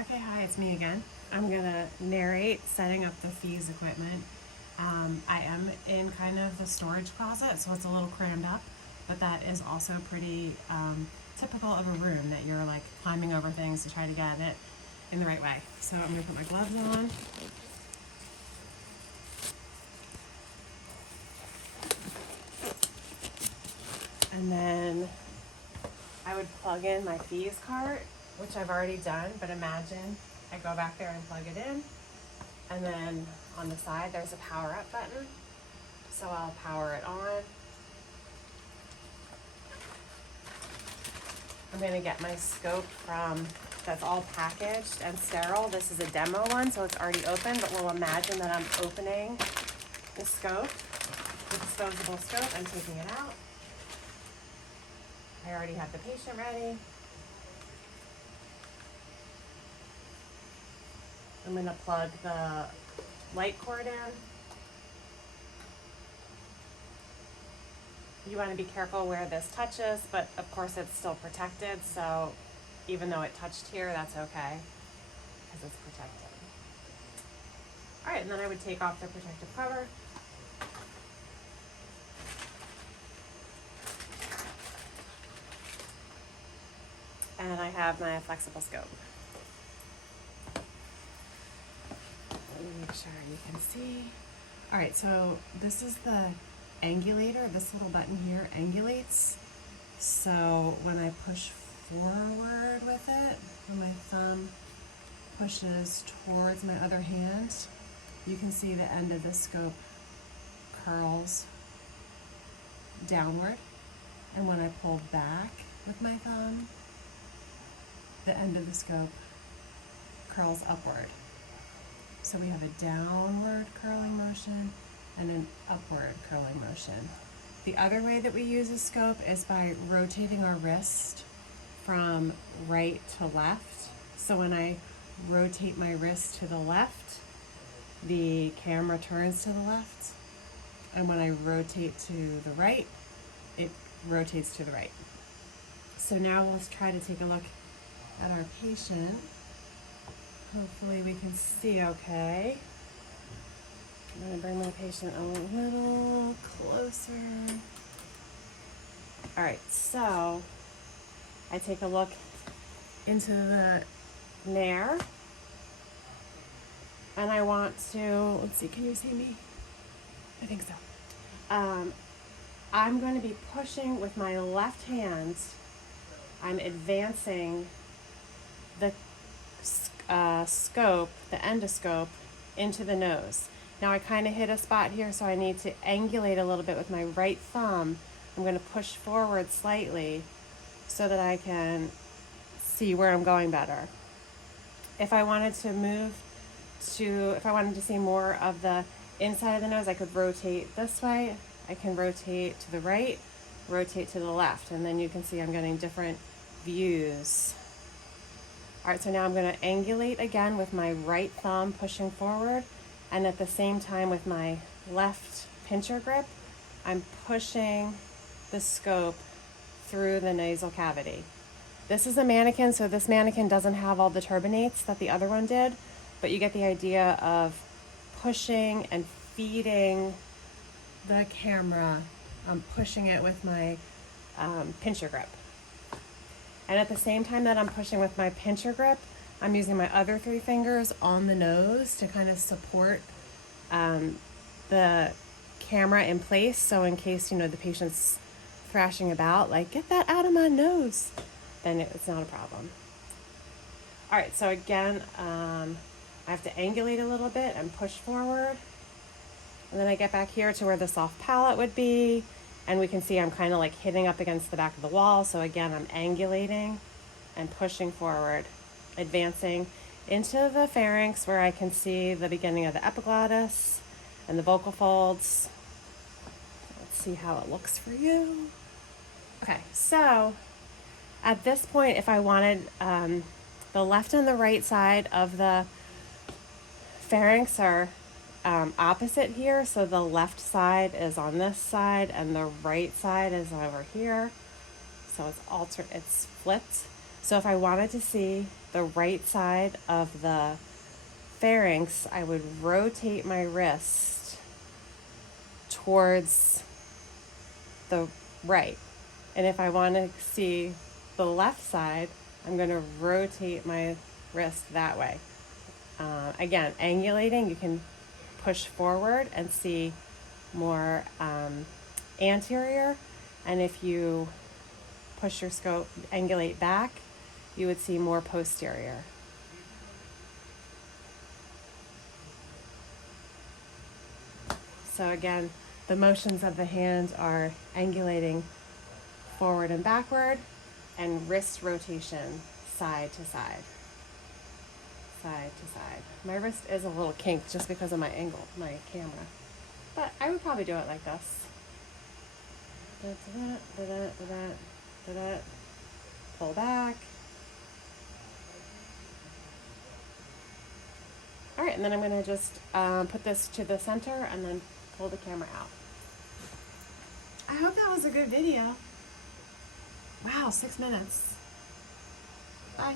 Okay, hi, it's me again. I'm gonna narrate setting up the Fees equipment. I am in kind of the storage closet, so it's a little crammed up, but that is also pretty typical of a room that you're like climbing over things to try to get it in the right way. So I'm gonna put my gloves on. And then I would plug in my Fees cart, which I've already done, but imagine I go back there and plug it in. And then on the side, there's a power up button. So I'll power it on. I'm gonna get my scope that's all packaged and sterile. This is a demo one, so it's already open, but we'll imagine that I'm opening the scope, the disposable scope, and taking it out. I already have the patient ready. I'm gonna plug the light cord in. You want to be careful where this touches, but of course it's still protected, so even though it touched here, that's okay, because it's protected. All right, and then I would take off the protective cover. And I have my flexible scope. Let me make sure you can see. All right, so this is the angulator. This little button here angulates. So when I push forward with it, when my thumb pushes towards my other hand, you can see the end of the scope curls downward. And when I pull back with my thumb, the end of the scope curls upward. So we have a downward curling motion and an upward curling motion. The other way that we use a scope is by rotating our wrist from right to left. So when I rotate my wrist to the left, the camera turns to the left. And when I rotate to the right, it rotates to the right. So now let's try to take a look at our patient. Hopefully we can see okay. I'm gonna bring my patient a little closer. All right, so I take a look into the nair, and I want to, let's see, can you see me? I think so. I'm going to be pushing with my left hand. I'm advancing the scope, the endoscope, into the nose. Now I kind of hit a spot here, so I need to angulate a little bit with my right thumb. I'm going to push forward slightly so that I can see where I'm going better. If I wanted to see more of the inside of the nose, I could rotate this way. I can rotate to the right, rotate to the left, and then you can see I'm getting different views. All right, so now I'm going to angulate again with my right thumb pushing forward, and at the same time with my left pincher grip, I'm pushing the scope through the nasal cavity. This is a mannequin, so this mannequin doesn't have all the turbinates that the other one did, but you get the idea of pushing and feeding the camera. I'm pushing it with my pincher grip. And at the same time that I'm pushing with my pincher grip, I'm using my other 3 fingers on the nose to kind of support the camera in place. So in case, the patient's thrashing about, like, get that out of my nose, then it's not a problem. All right, so again, I have to angulate a little bit and push forward. And then I get back here to where the soft palate would be. And we can see I'm kind of like hitting up against the back of the wall. So again, I'm angulating and pushing forward, advancing into the pharynx where I can see the beginning of the epiglottis and the vocal folds. Let's see how it looks for you. Okay, so at this point, if I wanted the left and the right side of the pharynx are opposite here, so the left side is on this side and the right side is over here, so it's flipped. So if I wanted to see the right side of the pharynx, I would rotate my wrist towards the right. And if I want to see the left side, I'm going to rotate my wrist that way. Again, angulating, you can push forward and see more anterior. And if you push your scope, angulate back, you would see more posterior. So again, the motions of the hand are angulating forward and backward, and wrist rotation side to side. Side to side. My wrist is a little kinked just because of my angle, my camera. But I would probably do it like this. Pull back. All right, and then I'm going to just put this to the center and then pull the camera out. I hope that was a good video. Wow, 6 minutes. Bye.